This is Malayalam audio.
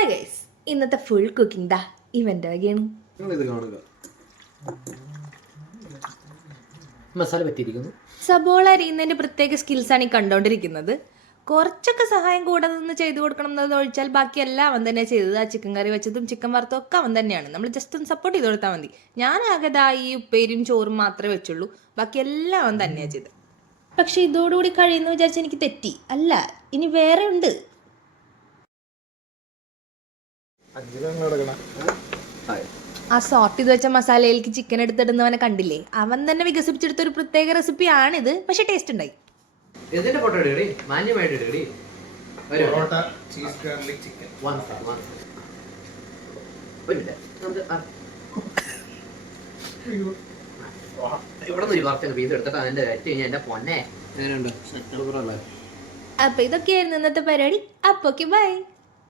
ഹായ് ഗൈസ്, ഇന്നത്തെ ഫുൾ കുക്കിംഗ് ദാ ഇവൻ്റെ വകയാണ്. മസാല പറ്റിയിരിക്കുന്നു. സബോള അരിയുന്നതിൻ്റെ പ്രത്യേക സ്കിൽസാണ് ഈ കണ്ടുകൊണ്ടിരിക്കുന്നത്. കുറച്ചൊക്കെ സഹായം കൂടെ നിന്ന് ചെയ്തു കൊടുക്കണം എന്നത് ഒഴിച്ചാൽ ബാക്കിയെല്ലാം അവൻ തന്നെ ചെയ്തത്. ആ ചിക്കൻ കറി വെച്ചതും ചിക്കൻ വറുത്തും ഒക്കെ അവൻ തന്നെയാണ്. നമ്മൾ ജസ്റ്റ് ഒന്ന് സപ്പോർട്ട് ചെയ്ത് കൊടുത്താൽ മതി. ഞാൻ ആകെ ഈ ഉപ്പേരിയും ചോറും മാത്രമേ വെച്ചുള്ളൂ, ബാക്കിയെല്ലാം അവൻ തന്നെയാണ് ചെയ്തത്. പക്ഷെ ഇതോടുകൂടി കഴിയുമെന്ന് വിചാരിച്ച് എനിക്ക് തെറ്റി. അല്ല, ഇനി വേറെ ഉണ്ട്. ആ സോർട്ട് ചെയ്ത് വെച്ച മസാലയിലേക്ക് ചിക്കൻ എടുത്തിടുന്നവനെ കണ്ടില്ലേ? അവൻ തന്നെ വികസിപ്പിച്ചെടുത്ത ഒരു പ്രത്യേക റെസിപ്പിയാണിത്. പക്ഷെ ടേസ്റ്റ് ഉണ്ടായി. ഇതിന്റെ ഫോട്ടോ എടുക്കടി, മാന്യമായിട്ട് എടുക്കടി. പൊറോട്ട ചീസ് ഗാർലിക് ചിക്കൻ ഇവിടെ നിന്ന് ഒരു കുറച്ച് പീസ് എടുത്തിട്ട് അതിന്റെ വെച്ച് കഴിഞ്ഞാൽ എന്റെ പൊന്നെ എങ്ങനെയുണ്ട്? അപ്പൊ ഇതൊക്കെയായിരുന്നു ഇന്നത്തെ പരിപാടി. അപ്പൊ ബൈ.